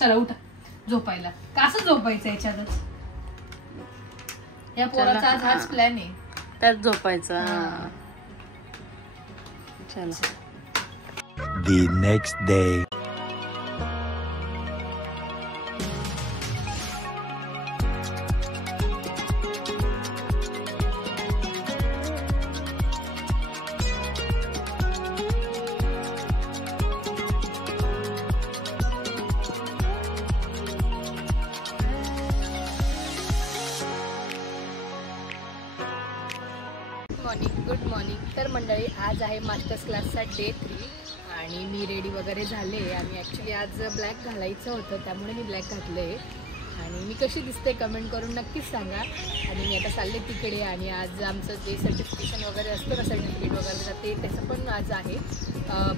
चला उठा झोपायला. कसं झोपायचं याच्यातच? या पोराचा आज हाच प्लॅन आहे, त्यात झोपायचं. चला. The next day. Good morning. तर मंडळी, आज आहे मास्टर्स क्लासचा डे 3 आणि मी रेडी वगैरे झाले. आणि ॲक्च्युली आज ब्लॅक घालायचं होतं त्यामुळे मी ब्लॅक घातलं आहे. आणि मी कशी दिसते कमेंट करून नक्कीच सांगा. आणि मी आता चालले तिकडे. आणि आज आमचं जे सर्टिफिकेशन वगैरे असतं ना, सर्टिफिकेट वगैरे ते त्याचं पण आज आहे.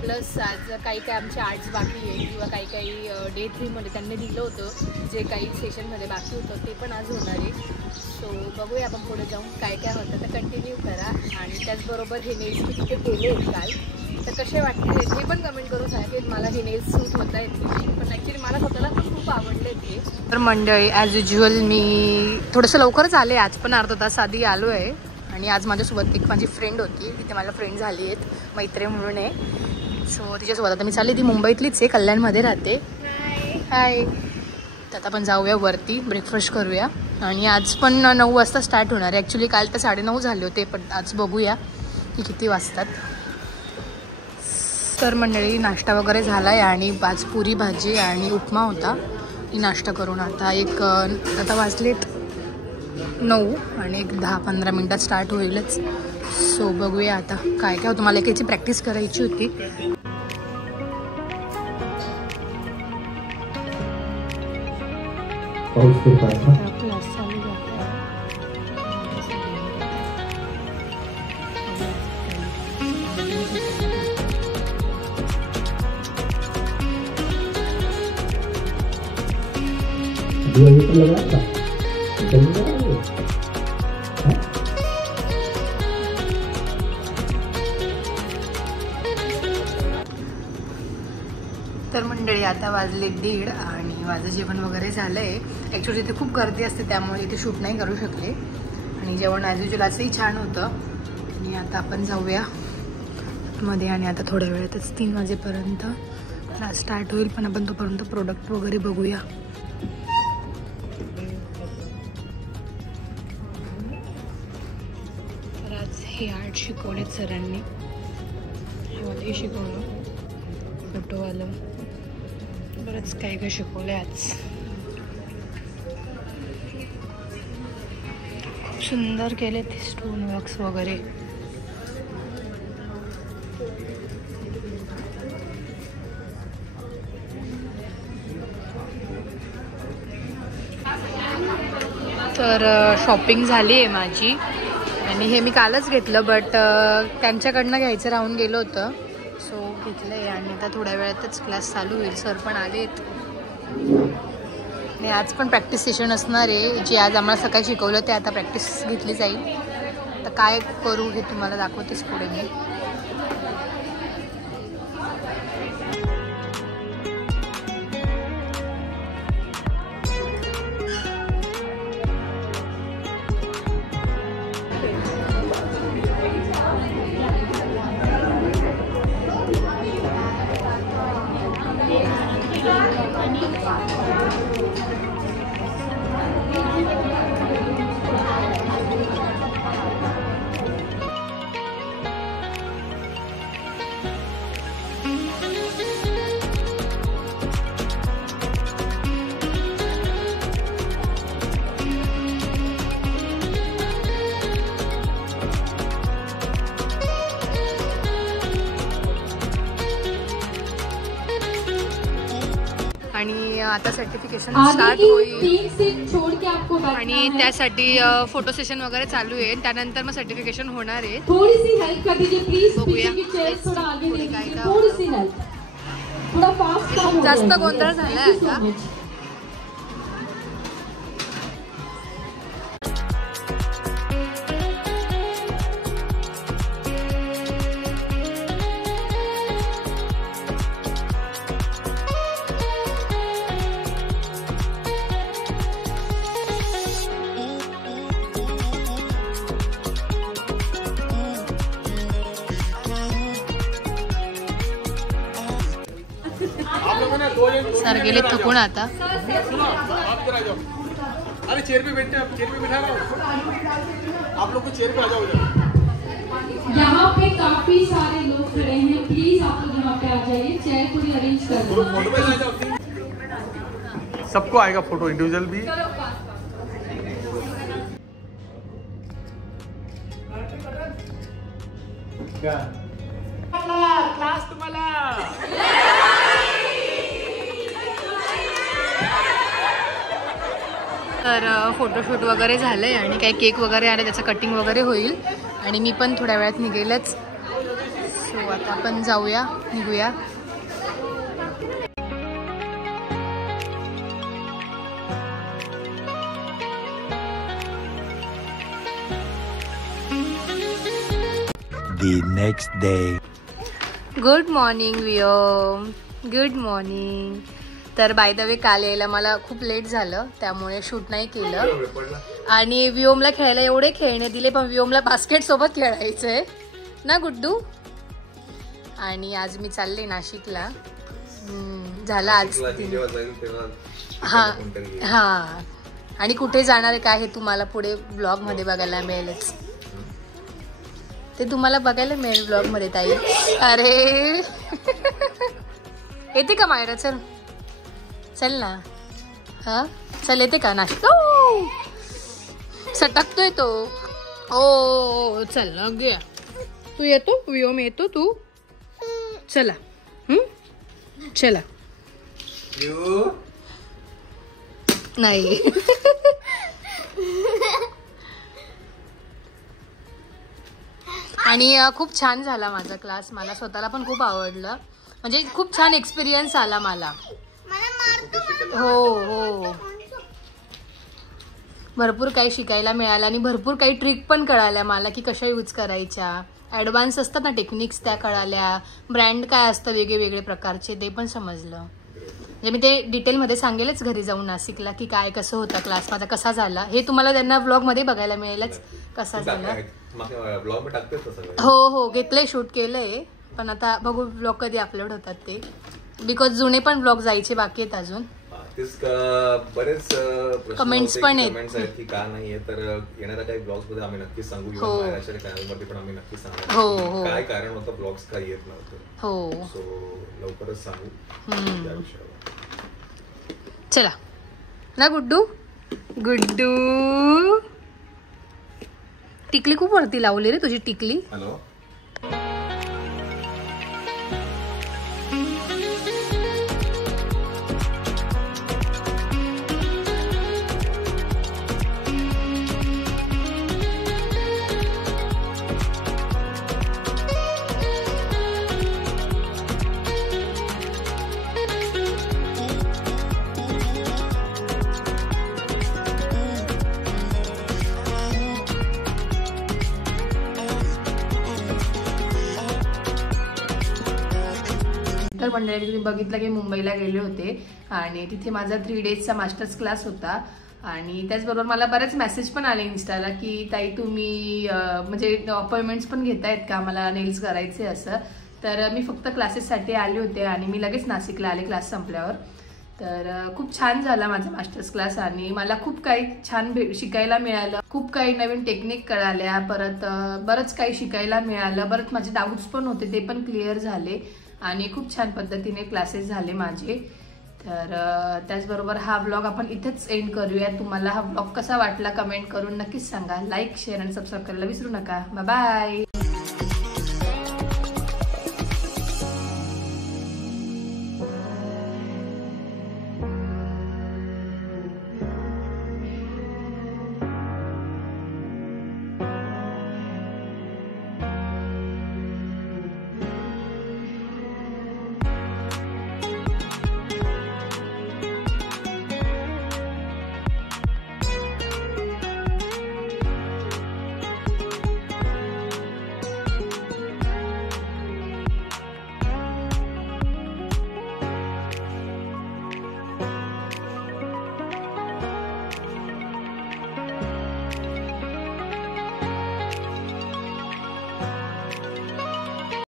प्लस आज काही आमचे आर्ट्स बाकी आहे किंवा काही डे 3मध्ये त्यांनी दिलं होतं जे काही सेशनमध्ये बाकी होतं ते पण आज होणार आहे. सो बघूया आपण पुढे जाऊन काय होतं तर कंटिन्यू करा. आणि त्याचबरोबर हे नेल्स मी तिथे केले आहेत काल, तर कसे वाटते हे पण कमेंट करून सांगा की मला हे नेल्स सूट होत आहेत. पण ॲक्च्युली मला स्वतःला पण खूप आवडले ते. तर मंडळी, ॲज युज्युअल मी थोडंसं लवकरच आले. आज पण अर्धा तास आधी आलो आहे. आणि आज माझ्यासोबत एक माझी फ्रेंड होती, तिथे मला फ्रेंड झाली आहेत, मैत्री म्हणून आहे. सो तिच्यासोबत आता मी चालली. ती मुंबईतलीच आहे, कल्याणमध्ये राहते. हाय. तर आता आपण जाऊया वरती, ब्रेकफास्ट करूया. आणि आज पण 9 वाजता स्टार्ट होणार आहे. ॲक्च्युली काल तर 9:30 झाले होते, पण आज बघूया की किती वाजतात. तर मंडळी, नाश्ता वगैरे झाला आहे. आणि आज पुरी भाजी आणि उपमा होता. ही नाश्ता करून आता वाजलेत 9 आणि एक 10-15 मिनटात स्टार्ट होईलच. सो बघूया आता काय होतं. मला एकाची प्रॅक्टिस करायची होती. तर मंडळी, आता वाजले 1:30 आणि माझं जेवण वगैरे झालं आहे. ॲक्च्युली इथे खूप गर्दी असते त्यामुळे इथे शूट नाही करू शकले. आणि जेवण ॲज युज्युअल असंही छान होतं. आणि आता आपण जाऊया मध्ये. आणि आता थोड्या वेळातच 3 वाजेपर्यंत क्लास स्टार्ट होईल. पण आपण तोपर्यंत प्रोडक्ट वगैरे बघूया. तर आज हे आर्ट शिकवलेत सरांनी. हे शिकवलं, फोटोवालं, बरंच काय शिकवलं आज. खूप सुंदर केले ते स्टोन वर्क्स वगैरे. तर शॉपिंग झाली आहे माझी. आणि हे मी कालच घेतलं, बट त्यांच्याकडनं घ्यायचं राहून गेलं होतं. सो घेतलं आहे. आणि आता थोड्या वेळातच क्लास चालू होईल. सर पण आलेत. आणि आज पण प्रॅक्टिस सेशन असणार आहे. जे आज आम्हाला सकाळी शिकवलं ते आता प्रॅक्टिस घेतली जाईल. तर काय करू हे तुम्हाला दाखवतेच पुढे मी. आणि आता सर्टिफिकेशन स्टार्ट होईल. आणि त्यासाठी फोटो सेशन वगैरे चालू आहे. त्यानंतर मग सर्टिफिकेशन होणार आहे. बघूया काय जास्त गोंधळ झालाय आता. सर गेले थकून आता. अरे चेयर पे बैठते हैं, चेयर पे बैठा रहा हूँ आप लोग को, चेयर पे आ जाओ. यहाँ पे काफी सारे लोग खड़े हैं, प्लीज आप लोग यहाँ पे आ जाइए, चेयर पूरी अरेंज कर दो. फोटो पे आ जाओ, सबको आएगा फोटो इंडिविजुअल भी. क्या क्लास तुम्हाला तर फोटोशूट वगैरे झालंय आणि काही केक वगैरे आले, त्याचं कटिंग वगैरे होईल आणि मी पण थोड्या वेळात निघेलच. सो आता आपण जाऊया, निघूया. The next day. Good morning वियम, गुड मॉर्निंग. तर बाय द वे काल यायला मला खूप लेट झालं, त्यामुळे शूट नाही केलं. आणि वियोमला खेळायला एवढे खेळणे दिले, पण वियोमला बास्केट सोबत खेळायचंय ना गुड्डू. आणि आज मी चालले नाशिकला. झालं आज. हां हां. आणि कुठे जाणार आहे काय हे तुम्हाला पुढे ब्लॉग मध्ये बघायला मिळेलच. ते तुम्हाला बघायला मिळेल ब्लॉग मध्ये ताई. अरे येते का मायरा? चल चल ना. हा चल, येते का नाशिक? सटकतोय तो. ओ चल ना गया. तू येतो? वियोम येतो तू? चला. चला. नाही. आणि खूप छान झाला माझा क्लास. मला स्वतःला पण खूप आवडलं. म्हणजे खूप छान एक्सपिरियन्स आला मला. हो हो. भरपूर काही शिकायला मिळालं आणि भरपूर काही ट्रिक पण कळाल्या मला की कशा यूज करायच्या. ॲडव्हान्स असतात ना टेक्निक्स, त्या कळाल्या. ब्रँड काय असतं वेगळे वेगळे प्रकारचे ते पण समजलं. म्हणजे मी ते डिटेलमध्ये सांगेलच घरी जाऊन नाशिकला की काय कसं होता क्लास माझा, कसा झाला. हे तुम्हाला त्यांना ब्लॉगमध्ये बघायला मिळेलच कसा झाला. हो हो घेतलंय, शूट केलंय. पण आता बघू ब्लॉग कधी अपलोड होतात ते. बिकॉज जुने पण ब्लॉग जायचे बाकी आहेत अजून. बरेच कमेंट्स पण आहेत की का नाहीये, तर येणाऱ्या काही ब्लॉग्स मध्ये आम्ही नक्कीच सांगू. चॅनलवरती पण आम्ही नक्कीच सांगू काय कारण होतं ब्लॉग्स काय येत नव्हतं. हो सो लवकरच सांगू त्या विषयावर. चला ना गुड्डू. गुड्डू टिकली खूप वरती लावली रे तुझी टिकली. हॅलो. तर मंडळी तुम्ही बघितलं की मुंबईला गेले होते आणि तिथे माझा 3 डेजचा मास्टर्स क्लास होता. आणि त्याचबरोबर मला बरेच मेसेज पण आले इन्स्टाला की ताई तुम्ही म्हणजे अपॉइंटमेंट्स पण घेतायत का, मला नेल्स करायचे असं. तर मी फक्त क्लासेससाठी आले होते आणि मी लगेच नाशिकला आले क्लास संपल्यावर. तर खूप छान झाला माझा मास्टर्स क्लास आणि मला खूप काही छान शिकायला मिळालं. खूप काही नवीन टेक्निक कळाल्या, परत बरंच काही शिकायला मिळालं. बरंच माझे डाऊट्स पण होते ते पण क्लिअर झाले आणि खूप छान पद्धतीने क्लासेस झाले माझे. तर त्याचबरोबर हा ब्लॉग आपण इथेच एंड करूया. तुम्हाला हा ब्लॉग कसा वाटला कमेंट करून नक्कीच सांगा. लाईक शेअर आणि सबस्क्राईब करायला विसरू नका. Bye bye.